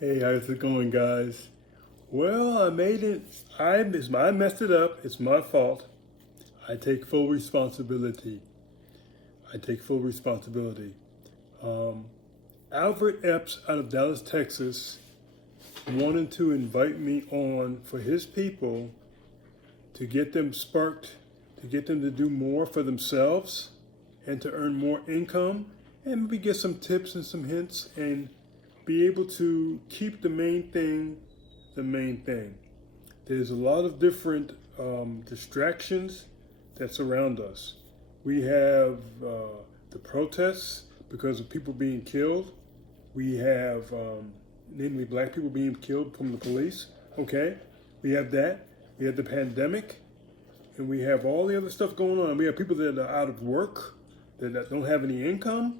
Hey, how's it going, guys? Well, I made it. I messed it up. It's my fault. I take full responsibility. I take full responsibility. Um, Albert Epps out of Dallas, Texas, wanted to invite me on for his people to get them sparked, to get them to do more for themselves and to earn more income and maybe get some tips and some hints and be able to keep the main thing the main thing. There's a lot of different distractions that surround us. We have the protests because of people being killed. We have namely black people being killed from the police. Okay, we have that. We have the pandemic, and we have all the other stuff going on. We have people that are out of work, that don't have any income.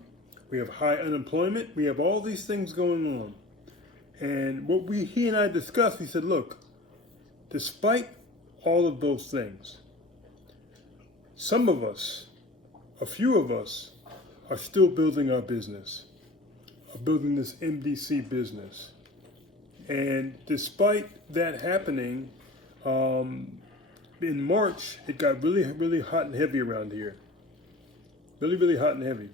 We have high unemployment. We have all these things going on. And he and I discussed, he said, look, despite all of those things, some of us, a few of us, are still building our business, are building this MDC business. And despite that happening, in March, it got really, really hot and heavy around here. Really, really hot and heavy.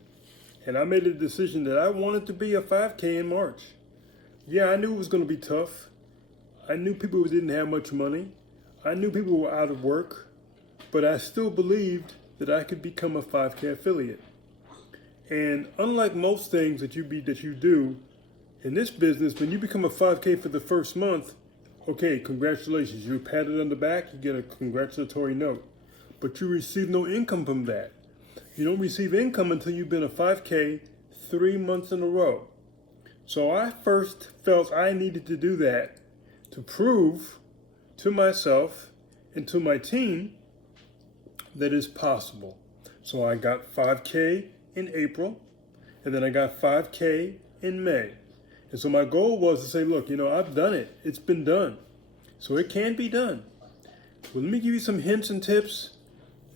And I made a decision that I wanted to be a 5K in March. Yeah, I knew it was going to be tough. I knew people didn't have much money. I knew people were out of work. But I still believed that I could become a 5K affiliate. And unlike most things that you do in this business, when you become a 5K for the first month, okay, congratulations. You're patted on the back, you get a congratulatory note. But you receive no income from that. You don't receive income until you've been a 5K 3 months in a row. So I first felt I needed to do that to prove to myself and to my team that it's possible. So I got 5K in April, and then I got 5K in May. And so my goal was to say, look, I've done it. It's been done. So it can be done. Well, let me give you some hints and tips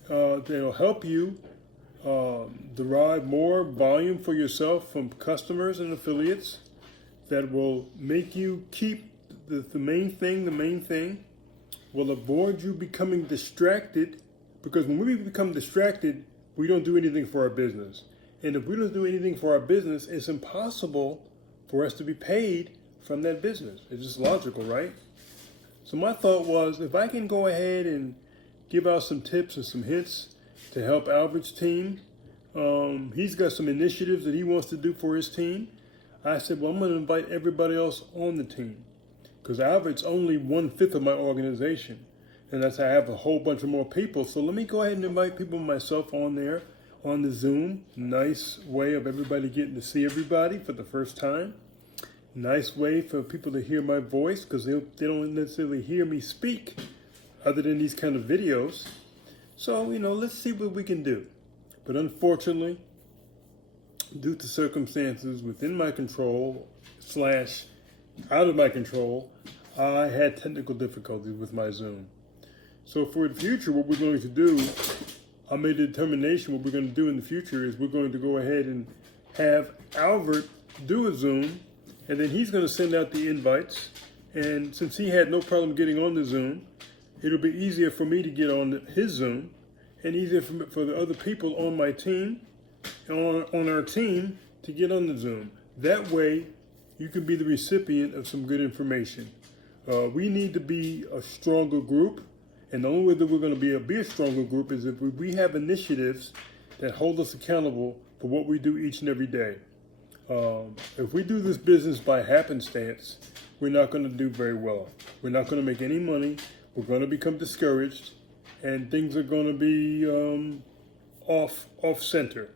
that'll help you derive more volume for yourself from customers and affiliates that will make you keep the main thing, will avoid you becoming distracted, because when we become distracted, we don't do anything for our business. And if we don't do anything for our business, it's impossible for us to be paid from that business. It's just logical, right? So my thought was, if I can go ahead and give out some tips and some hints to help Albert's team, he's got some initiatives that he wants to do for his team. I said, well, I'm going to invite everybody else on the team, because Albert's only 1/5 of my organization, and that's I have a whole bunch of more people. So let me go ahead and invite people myself on there, on the Zoom. Nice way of everybody getting to see everybody for the first time. Nice way for people to hear my voice, because they don't necessarily hear me speak other than these kind of videos. So, let's see what we can do. But unfortunately, due to circumstances within my control / out of my control, I had technical difficulties with my Zoom. So for the future, what we're going to do, I made a determination what we're going to do in the future is we're going to go ahead and have Albert do a Zoom, and then he's going to send out the invites. And since he had no problem getting on the Zoom, it'll be easier for me to get on his Zoom, and easier for the other people on my team, on our team, to get on the Zoom. That way, you can be the recipient of some good information. We need to be a stronger group, and the only way that we're going to be a stronger group is if we have initiatives that hold us accountable for what we do each and every day. If we do this business by happenstance, we're not going to do very well. We're not going to make any money. We're going to become discouraged, and things are going to be off center.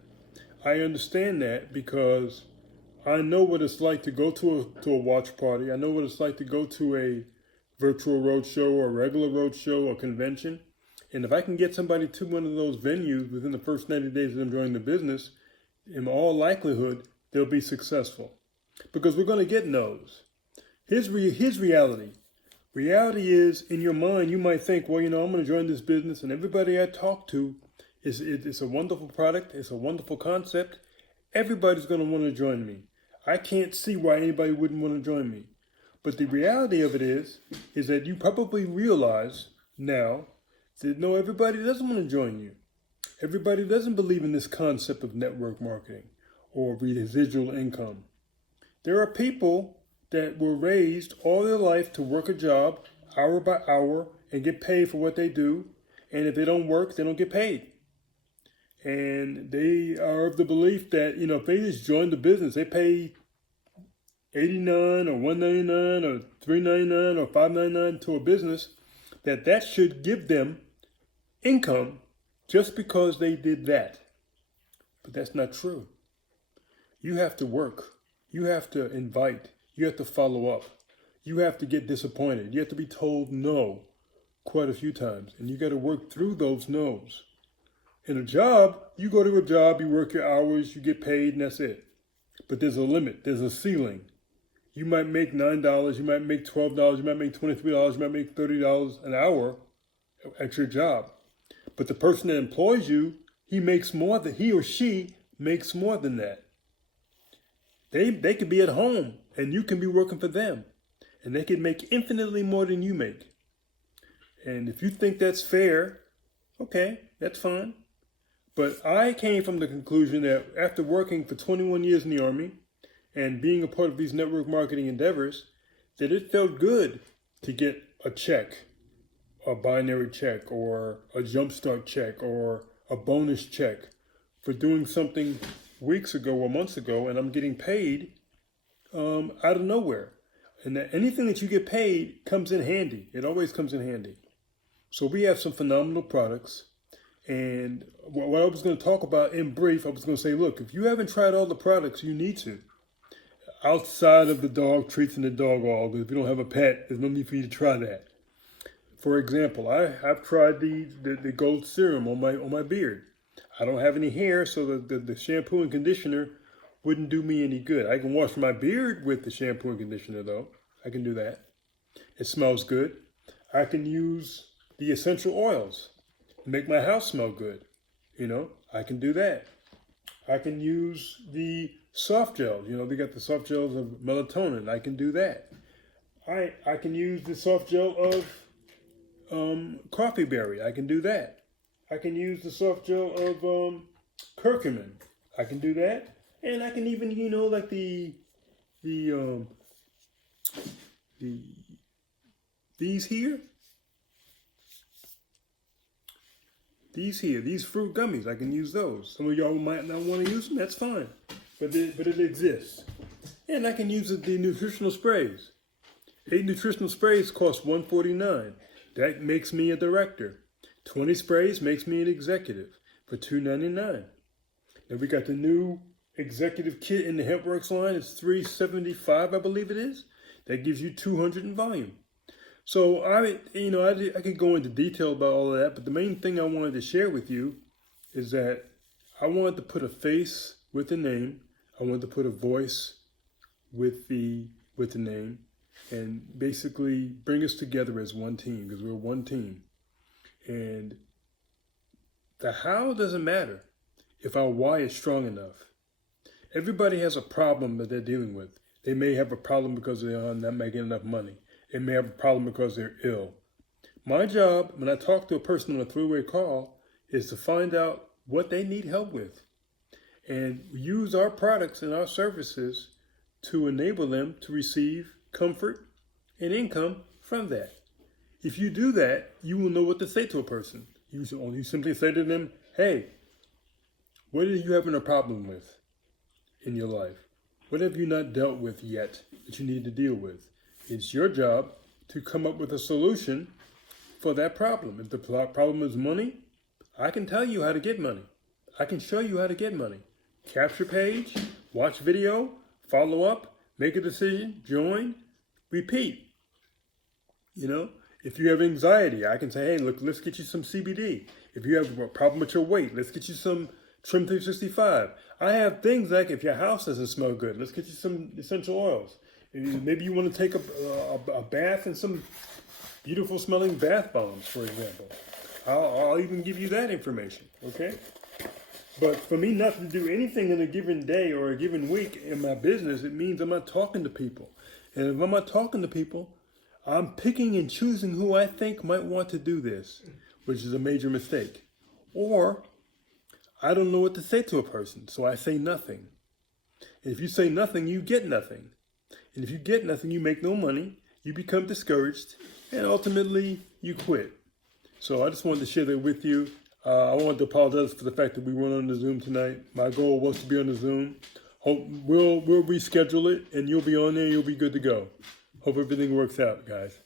I understand that because I know what it's like to go to a watch party. I know what it's like to go to a virtual roadshow or a regular roadshow or convention. And if I can get somebody to one of those venues within the first 90 days of them joining the business, in all likelihood, they'll be successful. Because we're going to get no's. Here's reality. Reality is, in your mind, you might think, well, I'm going to join this business, and everybody I talk to, it's a wonderful product, it's a wonderful concept. Everybody's going to want to join me. I can't see why anybody wouldn't want to join me. But the reality of it is that you probably realize now that no, everybody doesn't want to join you. Everybody doesn't believe in this concept of network marketing or residual income. There are people that were raised all their life to work a job hour by hour and get paid for what they do. And if they don't work, they don't get paid. And they are of the belief that, if they just join the business, they pay $89 or $199 or $399 or $599 to a business, that should give them income just because they did that. But that's not true. You have to work. You have to invite. You have to follow up. You have to get disappointed. You have to be told no quite a few times. And you got to work through those no's. In a job, you go to a job, you work your hours, you get paid, and that's it. But there's a limit. There's a ceiling. You might make $9, you might make $12, you might make $23, you might make $30 an hour at your job. But the person that employs you, he or she makes more than that. They could be at home and you can be working for them. And they can make infinitely more than you make. And if you think that's fair, okay, that's fine. But I came from the conclusion that after working for 21 years in the Army and being a part of these network marketing endeavors, that it felt good to get a check, a binary check or a jumpstart check or a bonus check for doing something weeks ago or months ago, and I'm getting paid out of nowhere. And that anything that you get paid comes in handy. It always comes in handy. So we have some phenomenal products. And what I was going to talk about in brief, I was going to say, look, if you haven't tried all the products, you need to. Outside of the dog treats and the dog all, because if you don't have a pet, there's no need for you to try that. For example, I've tried the gold serum on my beard. I don't have any hair, so the shampoo and conditioner wouldn't do me any good. I can wash my beard with the shampoo and conditioner, though. I can do that. It smells good. I can use the essential oils to make my house smell good. I can do that. I can use the soft gels. They got the soft gels of melatonin. I can do that. I can use the soft gel of coffee berry. I can do that. I can use the soft gel of curcumin. I can do that. And I can even, like these fruit gummies, I can use those. Some of y'all might not want to use them, that's fine. But it exists. And I can use the nutritional sprays. 8 nutritional sprays cost $149. That makes me a director. 20 sprays makes me an executive for $299. Then we got the new executive kit in the HempWorks line. It's $375, I believe it is. That gives you 200 in volume. So I could go into detail about all of that, but the main thing I wanted to share with you is that I wanted to put a face with the name. I wanted to put a voice with the name, and basically bring us together as one team, because we're one team. And the how doesn't matter if our why is strong enough. Everybody has a problem that they're dealing with. They may have a problem because they're not making enough money. They may have a problem because they're ill. My job, when I talk to a person on a three-way call, is to find out what they need help with and use our products and our services to enable them to receive comfort and income from that. If you do that, you will know what to say to a person. You simply say to them, hey, what are you having a problem with in your life? What have you not dealt with yet that you need to deal with? It's your job to come up with a solution for that problem. If the problem is money, I can tell you how to get money. I can show you how to get money. Capture page, watch video, follow up, make a decision, join, repeat. If you have anxiety, I can say, hey, look, let's get you some CBD. If you have a problem with your weight, let's get you some Trim 365. I have things like if your house doesn't smell good, let's get you some essential oils. Maybe you want to take a bath in some beautiful smelling bath bombs, for example. I'll even give you that information, okay? But for me not to do anything in a given day or a given week in my business, it means I'm not talking to people. And if I'm not talking to people, I'm picking and choosing who I think might want to do this, which is a major mistake. Or I don't know what to say to a person, so I say nothing. And if you say nothing, you get nothing. And if you get nothing, you make no money, you become discouraged, and ultimately you quit. So I just wanted to share that with you. I wanted to apologize for the fact that we weren't on the Zoom tonight. My goal was to be on the Zoom. Hope we'll reschedule it, and you'll be on there. You'll be good to go. Hope everything works out, guys.